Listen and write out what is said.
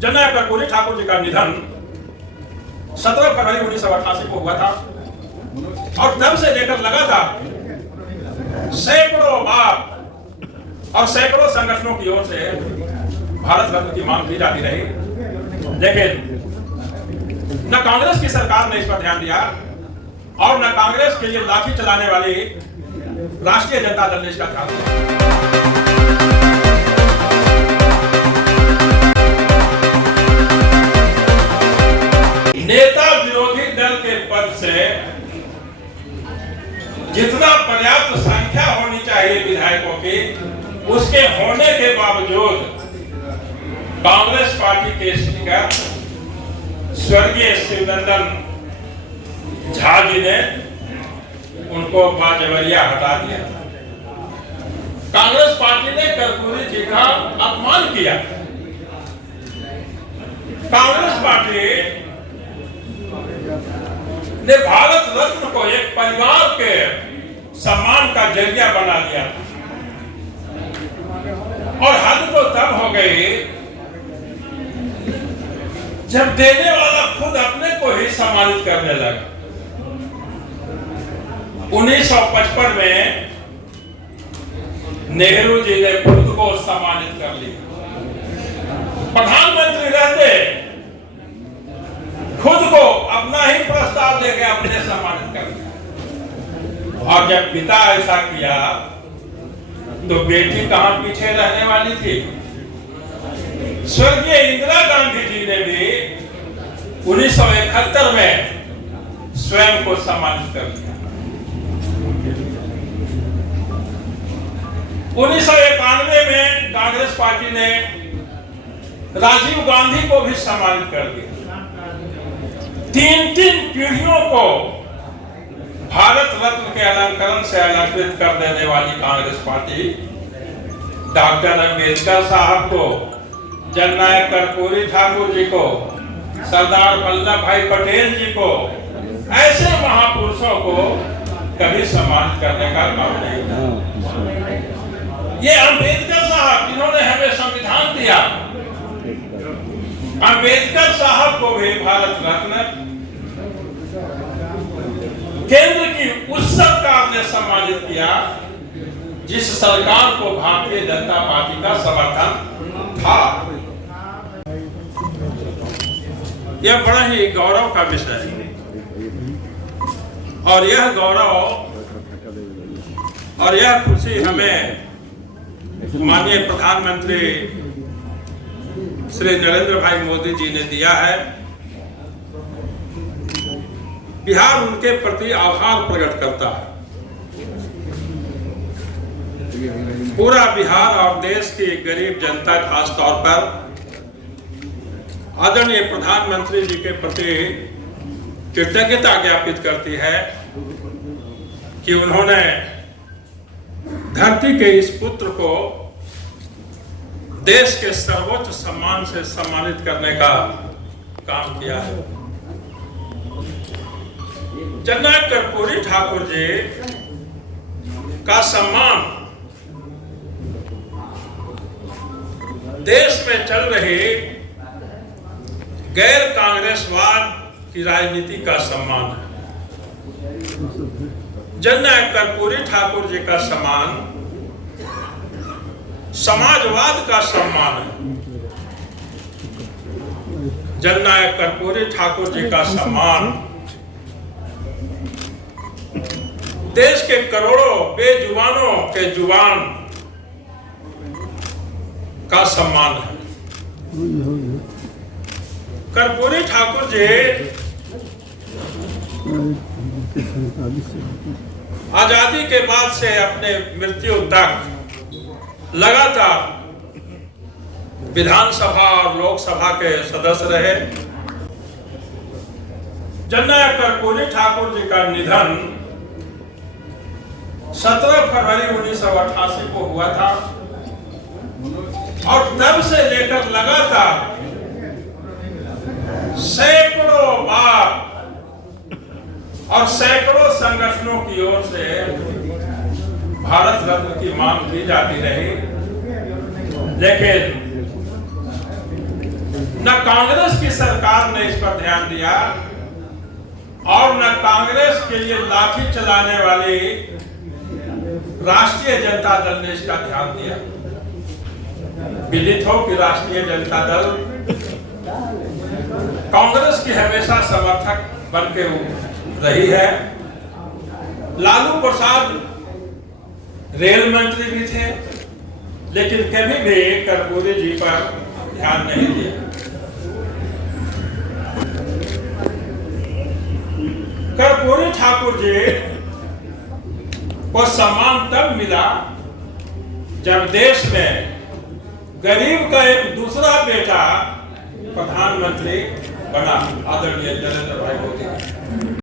जननायक कर्पूरी ठाकुर जी का निधन 17 फरवरी 1988 को हुआ था और तब से लेकर लगातार सैकड़ों बार और सैकड़ों संगठनों की ओर से भारत रत्न की मांग की जाती रही, लेकिन न कांग्रेस की सरकार ने इस पर ध्यान दिया और न कांग्रेस के लिए लाठी चलाने वाली राष्ट्रीय जनता दल ने इसका ध्यान दिया। नेता विरोधी दल के पद से जितना पर्याप्त संख्या होनी चाहिए विधायकों की, उसके होने के बावजूद कांग्रेस पार्टी के स्पीकर स्वर्गीय शिवनंदन झा जी ने उनको बाजवरिया हटा दिया। कांग्रेस पार्टी ने कर्पूरी जी का अपमान किया। कांग्रेस पार्टी ने भारत रत्न को एक परिवार के सम्मान का जरिया बना दिया और हद तो तब हो गई जब देने वाला खुद अपने को ही सम्मानित करने लगा। 1955 में नेहरू जी ने खुद को सम्मानित कर लिया। प्रधानमंत्री रहते खुद को अपना ही प्रस्ताव देके अपने सम्मानित कर दिया। और जब पिता ऐसा किया तो बेटी कहां पीछे रहने वाली थी। स्वर्गीय इंदिरा गांधी जी ने भी 1971 में स्वयं को सम्मानित कर लिया। 1991 में कांग्रेस पार्टी ने राजीव गांधी को भी सम्मानित कर दिया। तीन पीढ़ियों को भारत रत्न के अलंकरण से अलंकृत कर देने वाली कांग्रेस पार्टी डॉक्टर अंबेडकर साहब को, जननायक कर्पूरी ठाकुर जी को, सरदार वल्लभ भाई पटेल जी को, ऐसे महापुरुषों को कभी सम्मानित करने का काम नहीं किया। ये अंबेडकर साहब जिन्होंने हमें संविधान दिया, अंबेडकर साहब को भी भारत रत्न केंद्र की उस सरकार ने सम्मानित किया जिस सरकार को भारतीय जनता पार्टी का समर्थन था। यह बड़ा ही गौरव का विषय है और यह गौरव और यह खुशी हमें माननीय प्रधानमंत्री श्री नरेंद्र भाई मोदी जी ने दिया है। बिहार उनके प्रति आभार प्रकट करता है। पूरा बिहार और देश की गरीब जनता खास तौर पर आदरणीय प्रधानमंत्री जी के प्रति कृतज्ञता ज्ञापित करती है कि उन्होंने धरती के इस पुत्र को देश के सर्वोच्च सम्मान से सम्मानित करने का काम किया है। जननायक कर्पूरी ठाकुर जी का सम्मान देश में चल रही गैर कांग्रेसवाद की राजनीति का सम्मान है। जननायक कर्पूरी ठाकुर जी का सम्मान समाजवाद का सम्मान है। जननायक कर्पूरी ठाकुर जी का सम्मान देश के करोड़ों बेजुबानों के जुबान का सम्मान है। कर्पूरी ठाकुर जी आजादी के बाद से अपने मृत्यु तक लगातार विधानसभा और लोकसभा के सदस्य रहे। जननायक कर्पूरी ठाकुर जी का निधन 17 फरवरी 1988 को हुआ था और तब से लेकर लगातार सैकड़ों बार और सैकड़ों संगठनों की ओर से भारत रत्न की मांग की जाती रही, लेकिन न कांग्रेस की सरकार ने इस पर ध्यान दिया और न कांग्रेस के लिए लाठी चलाने वाली राष्ट्रीय जनता दल ने इसका ध्यान दिया। विदित हो कि राष्ट्रीय जनता दल कांग्रेस की हमेशा समर्थक बनके रही है। लालू प्रसाद रेल मंत्री भी थे, लेकिन कभी भी कर्पूरी जी पर ध्यान नहीं दिया। कर्पूरी ठाकुर जी को सम्मान तब मिला जब देश में गरीब का एक दूसरा बेटा प्रधानमंत्री बना, आदरणीय नरेंद्र भाई मोदी।